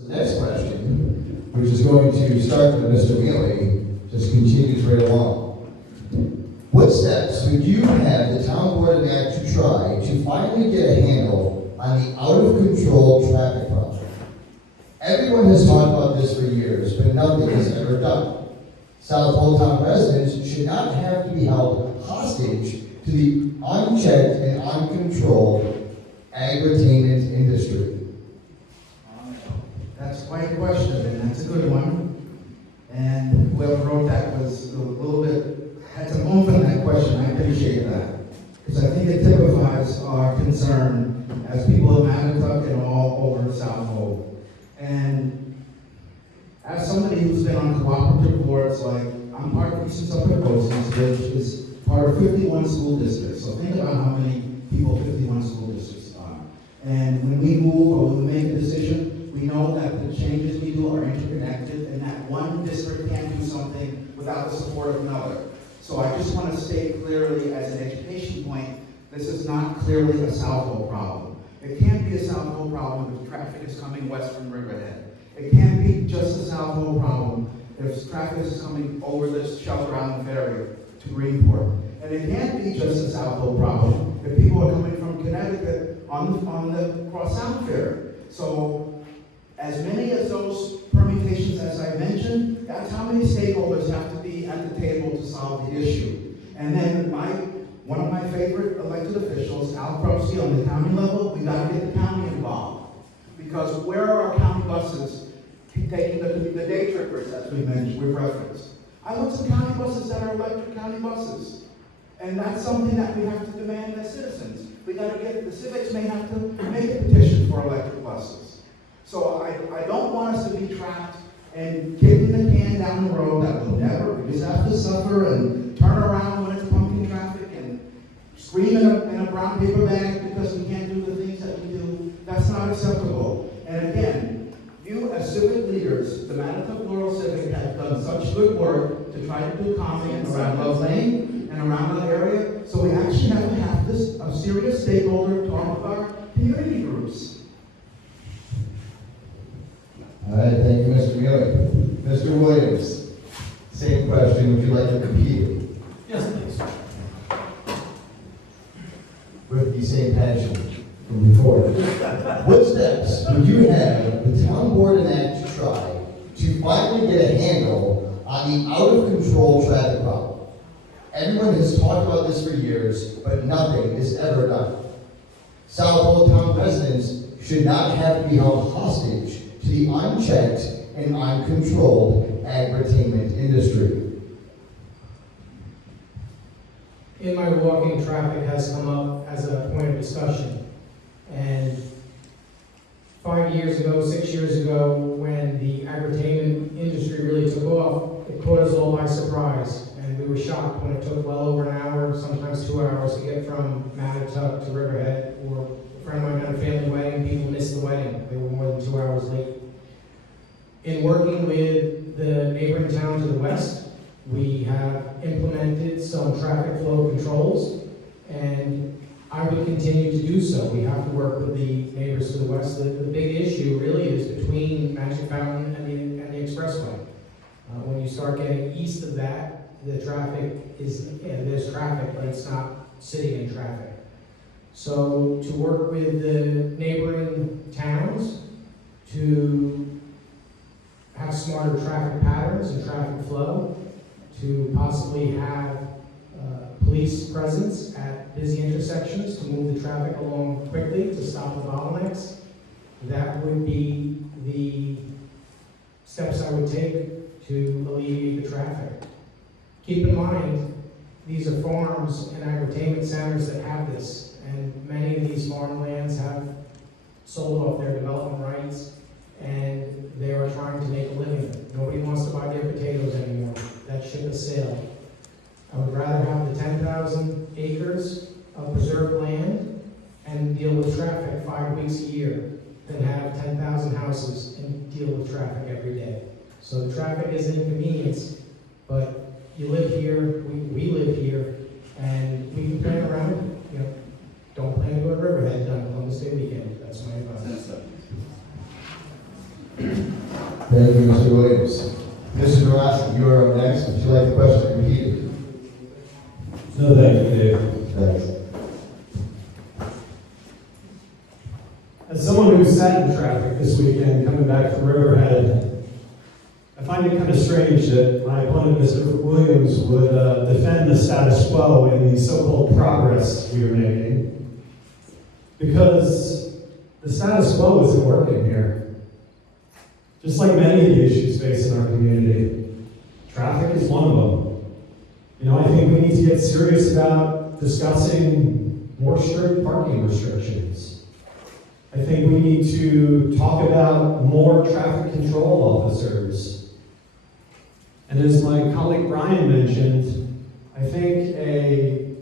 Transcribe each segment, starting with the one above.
The next question, which is going to start with Mr. Mealy, just continues right along. What steps would you have the town board enact to try to finally get a handle on the out-of-control traffic problem? Everyone has talked about this for years, but nothing is ever done. Southold town residents should not have to be held hostage to the unchecked and uncontrolled agri-tainment industry. That's quite a question, and that's a good one. And whoever wrote that was a little bit, had to move on that question. I appreciate that. Because I think it typifies our concern as people in Mattituck and all over Southold. And as somebody who's been on cooperative boards, like I'm part of Eastern Suffolk Coast, which is part of 51 school districts. So think about how many people 51 school districts are. And when we move or when we make a decision, we know that the changes we do are interconnected and that one district can't do something without the support of another. So I just want to state clearly as an education point, this is not clearly a Southold problem. It can't be a Southold problem if traffic is coming west from Riverhead. It can't be just a Southold problem if traffic is coming over this Shelter Island ferry to Greenport. And it can't be just a Southold problem if people are coming from Connecticut on the Cross-Sound ferry. So as many as those permutations as I mentioned, that's how many stakeholders have to be at the table to solve the issue. And then one of my favorite elected officials, Al Krupski, on the county level, we got to get the county involved. Because where are our county buses taking the day trippers, as we mentioned, we referenced? I want some county buses that are electric county buses. And that's something that we have to demand as citizens. We got to get, the civics may have to make a petition for electric buses. So I don't want us to be trapped and kicking the can down the road that will never, we just have to suffer and turn around when it's pumpkin traffic and scream in a brown paper bag because we can't do the things that we do. That's not acceptable. And again, you as civic leaders, the Mattituck-Laurel Civic have done such good work to try to do calming around Love Lane and around that area. So we actually have to have this, a serious stakeholder talk with our community groups. All right, thank you, Mr. Mealy. Mr. Williams, same question. Would you like to repeat it? Yes, please. With the same passion from before. What steps would you have the town board enact to try to finally get a handle on the out-of-control traffic problem? Everyone has talked about this for years, but nothing is ever done. Southold town residents should not have to be held hostage to the unchecked and uncontrolled agri-tainment industry. In my walking, traffic has come up as a point of discussion. And 5 years ago, 6 years ago, when the agri-tainment industry really took off, it caught us all by surprise. And we were shocked when it took well over an hour, sometimes 2 hours, to get from Mattituck to Riverhead. Or a friend of mine had a family wedding, people missed the wedding. They were more than 2 hours late. In working with the neighboring town to the west, we have implemented some traffic flow controls, and I would continue to do so. We have to work with the neighbors to the west. The big issue really is between Magic Fountain and the expressway. When you start getting east of that, the traffic is, there's traffic, but it's not sitting in traffic. So to work with the neighboring towns to have smarter traffic patterns and traffic flow, to possibly have police presence at busy intersections to move the traffic along quickly to stop the bottlenecks. That would be the steps I would take to alleviate the traffic. Keep in mind, these are farms and agri-tainment centers that have this, and many of these farmlands have sold off their development rights, and they are trying to make a living. Nobody wants to buy their potatoes anymore. That ship has sailed. I would rather have the 10,000 acres of preserved land and deal with traffic 5 weeks a year than have 10,000 houses and deal with traffic every day. So the traffic is an inconvenience, but you live here, we live here, and we can plan around it. You know, don't plan to go to Riverhead on Columbus Day weekend. That's my advice. Thank you, Mr. Williams. Mr. Rossi, you are up next. Would you like the question repeated? No, thank you, Dave. Thanks. As someone who sat in traffic this weekend coming back from Riverhead, I find it kind of strange that my opponent, Mr. Williams, would defend the status quo in the so-called progress we are making, because the status quo isn't working here. Just like many of the issues facing our community, traffic is one of them. You know, I think we need to get serious about discussing more strict parking restrictions. I think we need to talk about more traffic control officers. And as my colleague Brian mentioned, I think a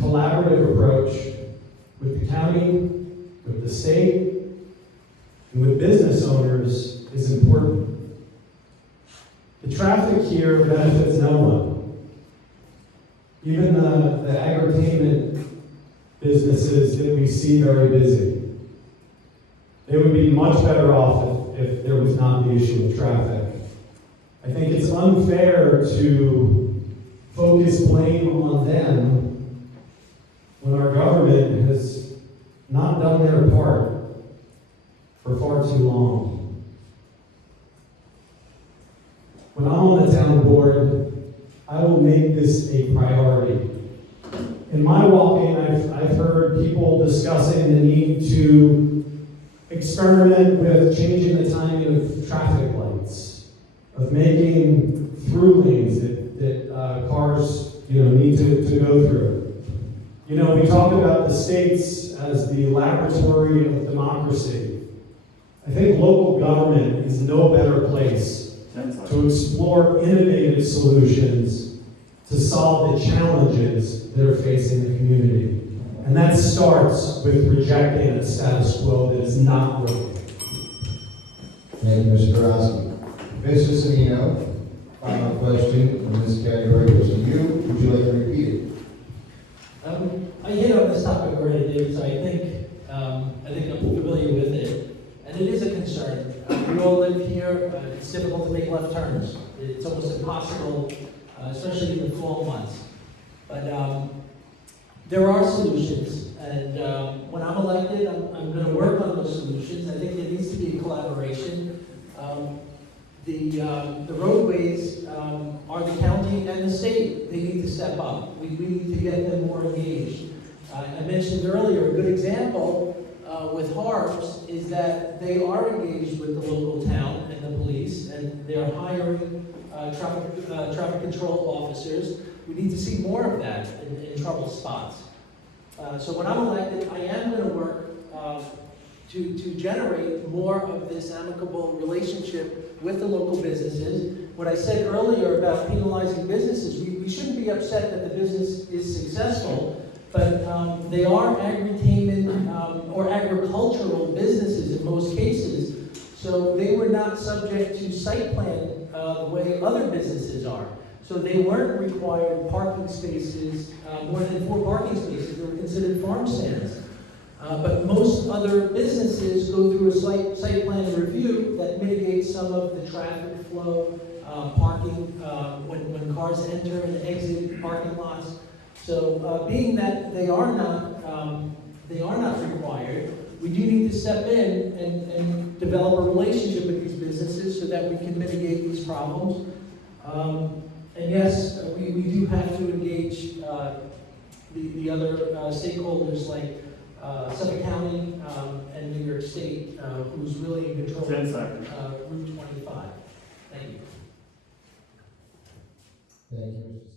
collaborative approach with the county, with the state, and with business owners is important. The traffic here benefits no one. Even the agri-entertainment businesses that we see very busy. They would be much better off if there was not the issue of traffic. I think it's unfair to focus blame on them when our government has not done their part for far too long. When I'm on the town board, I will make this a priority. In my walking, I've heard people discussing the need to experiment with changing the timing of traffic lights, of making through lanes that cars need to go through. You know, we talk about the states as the laboratory of democracy. I think local government is no better place to explore innovative solutions to solve the challenges that are facing the community. And that starts with rejecting a status quo that is not working. Thank you, Mr. Rossi. Mr. Semino, final question in this category goes to you. Would you like to repeat it? I hit on this topic already, David, so I think I'm familiar with it. And it is a concern. We all live here. It's difficult to make left turns. It's almost impossible, especially in the fall months. But there are solutions, and when I'm elected, I'm going to work on those solutions. I think there needs to be a collaboration. The roadways are the county and the state. They need to step up. We need to get them more engaged. I mentioned earlier, a good example with Harbs is that they are engaged with the local town and the police, and they're hiring traffic control officers. We need to see more of that in trouble spots. So when I'm elected, I am going to work to generate more of this amicable relationship with the local businesses. What I said earlier about penalizing businesses, we shouldn't be upset that the business is successful, but they are agri-entertainment or agricultural businesses in most cases, so they were not subject to site plan the way other businesses are. So they weren't required parking spaces, more than 4 parking spaces. They were considered farm stands. But most other businesses go through a site plan review that mitigates some of the traffic flow, parking, when cars enter and exit parking lots. So being that they are not required, we do need to step in and develop a relationship with these businesses so that we can mitigate these problems. And yes, we do have to engage the other stakeholders like Suffolk County and New York State, who's really in control of Route 25. Thank you. Thank you, Mr.